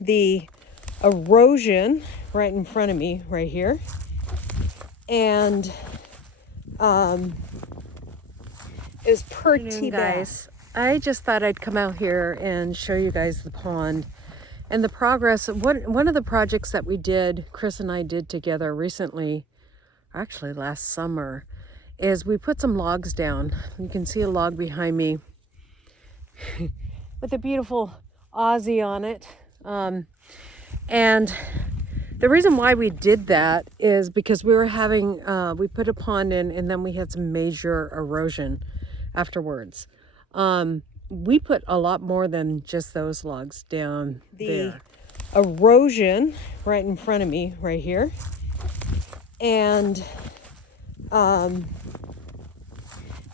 the erosion right in front of me right here. And is pretty guys. I just thought I'd come out here and show you guys the pond and the progress. One of the projects that we did, Chris and I did together recently, actually last summer, is we put some logs down. You can see a log behind me with a beautiful Aussie on it. And the reason why we did that is because we were having, we put a pond in and then we had some major erosion afterwards. We put a lot more than just those logs down there. The erosion right in front of me right here. And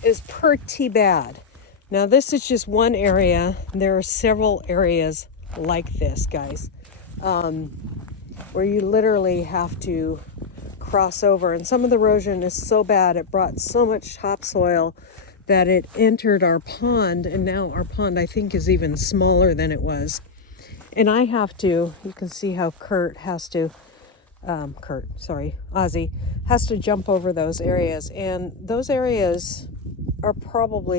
is pretty bad. Now this is just one area. There are several areas like this, guys, where you literally have to cross over. And some of the erosion is so bad, it brought so much topsoil that it entered our pond, and now our pond, I think, is even smaller than it was. And I have to, you can see how Ozzy has to jump over those areas. And those areas are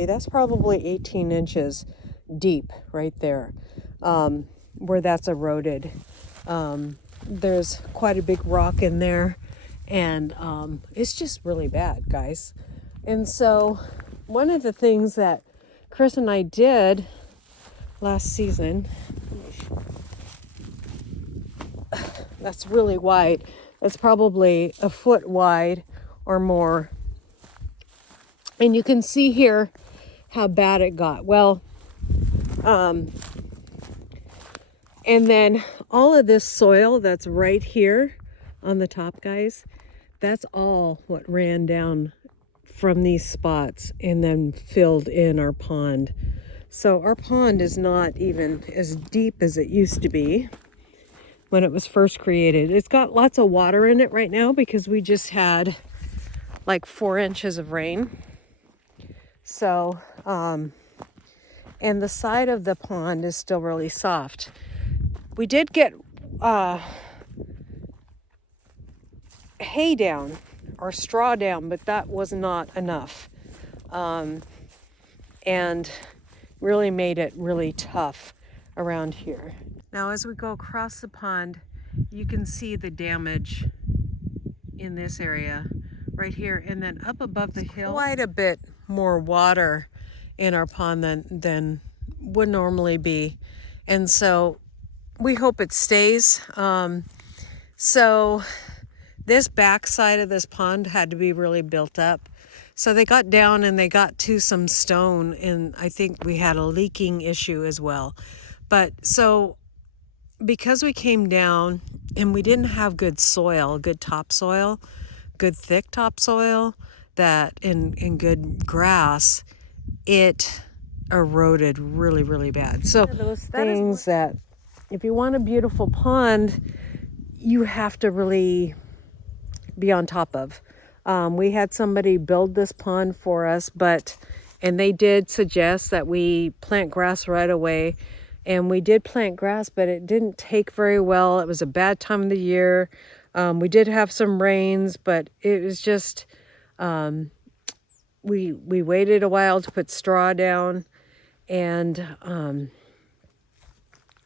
that's probably 18 inches deep right there, where that's eroded. There's quite a big rock in there, and it's just really bad, guys. And so one of the things that Chris and I did last season, that's really wide. It's probably a foot wide or more. And you can see here how bad it got. Well, and then all of this soil that's right here on the top, guys, that's all what ran down from these spots and then filled in our pond. So our pond is not even as deep as it used to be when it was first created. It's got lots of water in it right now because we just had like 4 inches of rain. So, and the side of the pond is still really soft. We did get hay down or straw down, but that was not enough. And really made it really tough around here. Now, as we go across the pond, you can see the damage in this area right here. And then up above the hill, quite a bit more water in our pond than would normally be. And so we hope it stays. So this back side of this pond had to be really built up. So they got down and they got to some stone, and I think we had a leaking issue as well. But so because we came down and we didn't have good soil, good topsoil, good thick topsoil, that in good grass, it eroded really, really bad. So those things that if you want a beautiful pond, you have to really be on top of. We had somebody build this pond for us, and they did suggest that we plant grass right away. And we did plant grass, but it didn't take very well. It was a bad time of the year. We did have some rains, but it was just, we waited a while to put straw down, and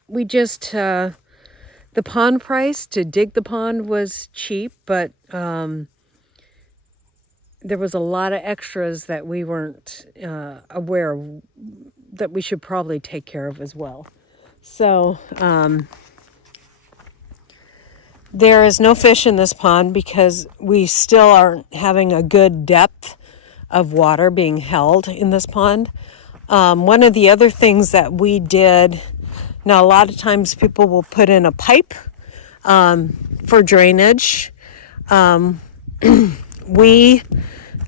we just, the pond price to dig the pond was cheap, but there was a lot of extras that we weren't aware of that we should probably take care of as well. So there is no fish in this pond because we still aren't having a good depth of water being held in this pond. One of the other things that we did, now a lot of times people will put in a pipe for drainage. We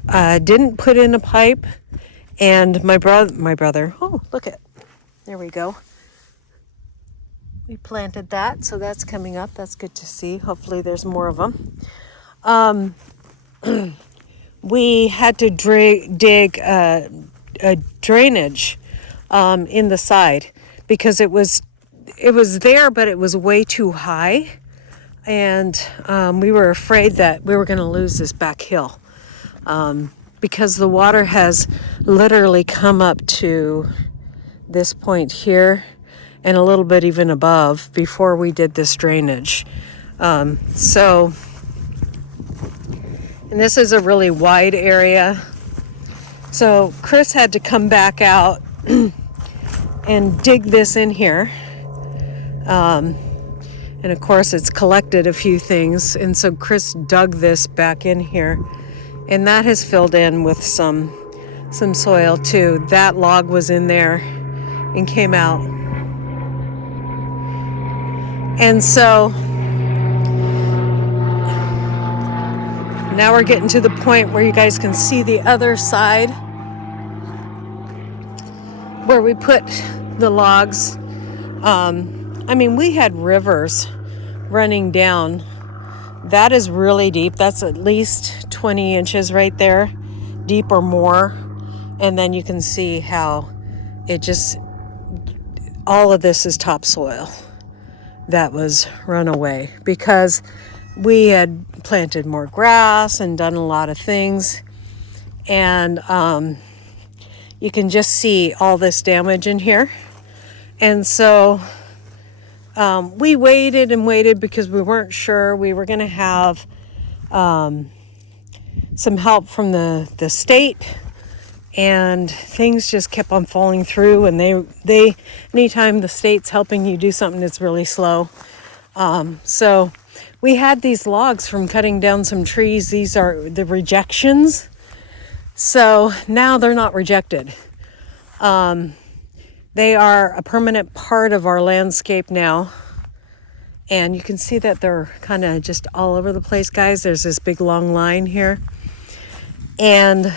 didn't put in a pipe, and my brother, oh, look it, there we go. We planted that, so that's coming up. That's good to see. Hopefully there's more of them. We had to dig a drainage in the side because it was it was there, but it was way too high. And we were afraid that we were going to lose this back hill because the water has literally come up to this point here and a little bit even above before we did this drainage. And this is a really wide area. So Chris had to come back out and dig this in here. And of course it's collected a few things. And so Chris dug this back in here, and that has filled in with some soil too. That log was in there and came out. And so now we're getting to the point where you guys can see the other side where we put the logs. I mean, we had rivers running down. That is really deep. That's at least 20 inches right there, deep or more. And then you can see how it just, all of this is topsoil that was run away because we had planted more grass and done a lot of things. And you can just see all this damage in here. And so we waited and waited because we weren't sure. We were going to have some help from the state, and things just kept on falling through. And they anytime the state's helping you do something, it's really slow. So we had these logs from cutting down some trees. These are the rejections. So now they're not rejected. They are a permanent part of our landscape now. And you can see that they're kind of just all over the place, guys. There's this big long line here. And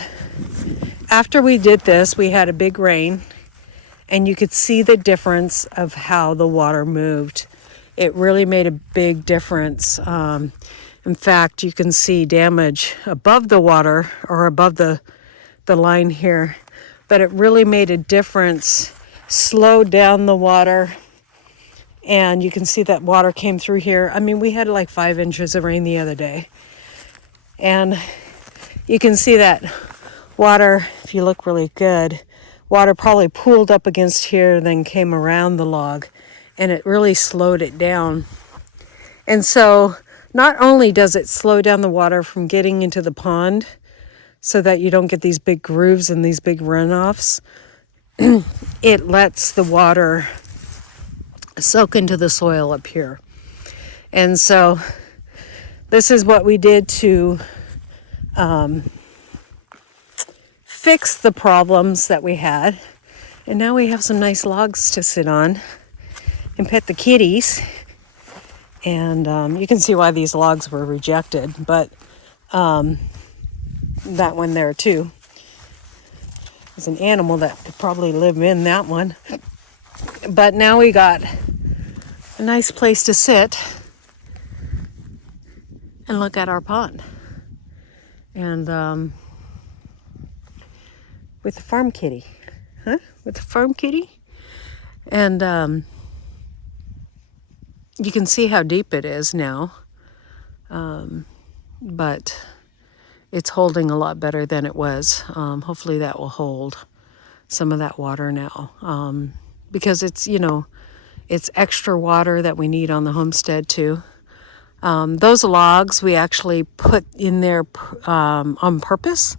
after we did this, we had a big rain. And you could see the difference of how the water moved. It really made a big difference. In fact, you can see damage above the water or above the line here. But it really made a difference. Slowed down the water, and you can see that water came through here. I mean, we had like 5 inches of rain the other day, and you can see that water, if you look really good, water probably pooled up against here, then came around the log, and it really slowed it down. And so not only does it slow down the water from getting into the pond so that you don't get these big grooves and these big runoffs, it lets the water soak into the soil up here. And so this is what we did to fix the problems that we had. And now we have some nice logs to sit on and pet the kitties. And you can see why these logs were rejected, but that one there too. There's an animal that could probably live in that one. But now we got a nice place to sit and look at our pond. And with the farm kitty. With the farm kitty. And you can see how deep it is now. But it's holding a lot better than it was. Hopefully that will hold some of that water now. Because it's, it's extra water that we need on the homestead too. Those logs we actually put in there on purpose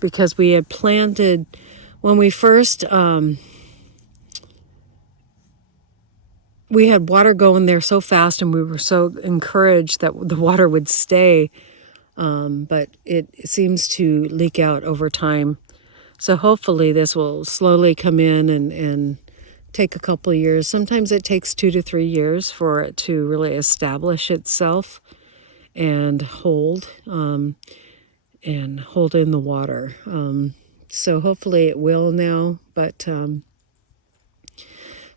because we had planted, when we first, we had water going there so fast, and we were so encouraged that the water would stay. But it seems to leak out over time. So hopefully this will slowly come in and take a couple of years. Sometimes it takes 2 to 3 years for it to really establish itself and hold in the water. So hopefully it will now. But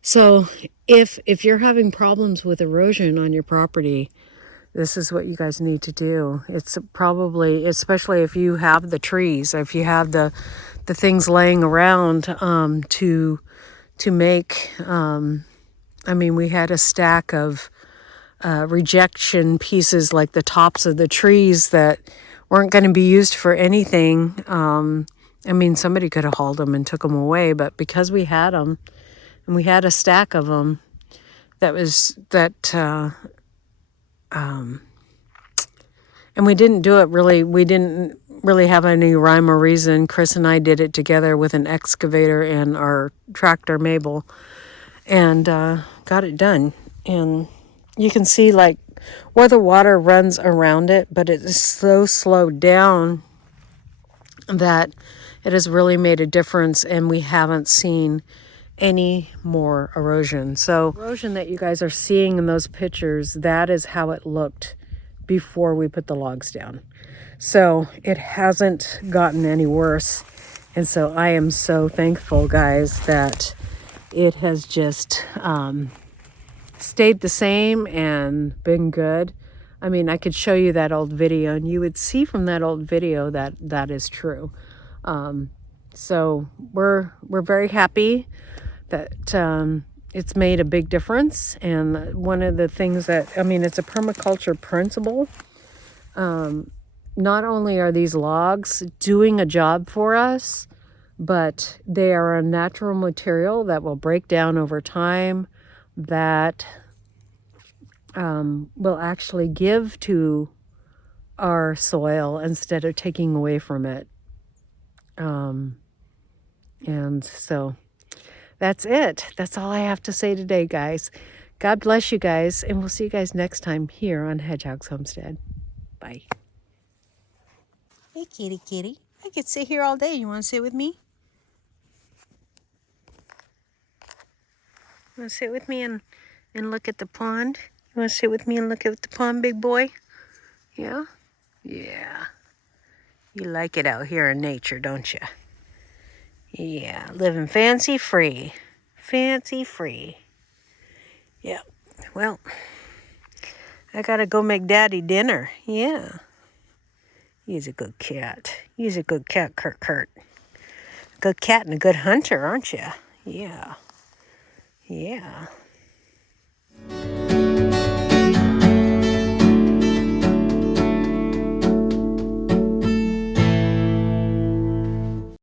so if you're having problems with erosion on your property, this is what you guys need to do. It's probably, especially if you have the trees, if you have the things laying around to make I mean, we had a stack of rejection pieces, like the tops of the trees that weren't going to be used for anything. I mean, somebody could have hauled them and took them away, but because we had them, and we had a stack of them, and we didn't do it really. We didn't really have any rhyme or reason. Chris and I did it together with an excavator and our tractor Mabel, and got it done. And you can see like where the water runs around it, but it is so slowed down that it has really made a difference, and we haven't seen any more erosion. So erosion that you guys are seeing in those pictures, that is how it looked before we put the logs down. So it hasn't gotten any worse. And so I am so thankful, guys, that it has just stayed the same and been good. I mean, I could show you that old video, and you would see from that old video that that is true. So we're very happy that it's made a big difference. And one of the things that, I mean, it's a permaculture principle. Not only are these logs doing a job for us, but they are a natural material that will break down over time, that will actually give to our soil instead of taking away from it. And so that's it. That's all I have to say today, guys. God bless you guys, and we'll see you guys next time here on Hedgehog's Homestead. Bye. Hey, kitty, kitty. I could sit here all day. You want to sit with me? You want to sit with me and look at the pond? You want to sit with me and look at the pond, big boy? Yeah? Yeah. You like it out here in nature, don't you? Yeah, living fancy free. Fancy free. Yeah. Well, I gotta go make Daddy dinner. Yeah. He's a good cat. He's a good cat, Kurt. Good cat and a good hunter, aren't you? Yeah. Yeah.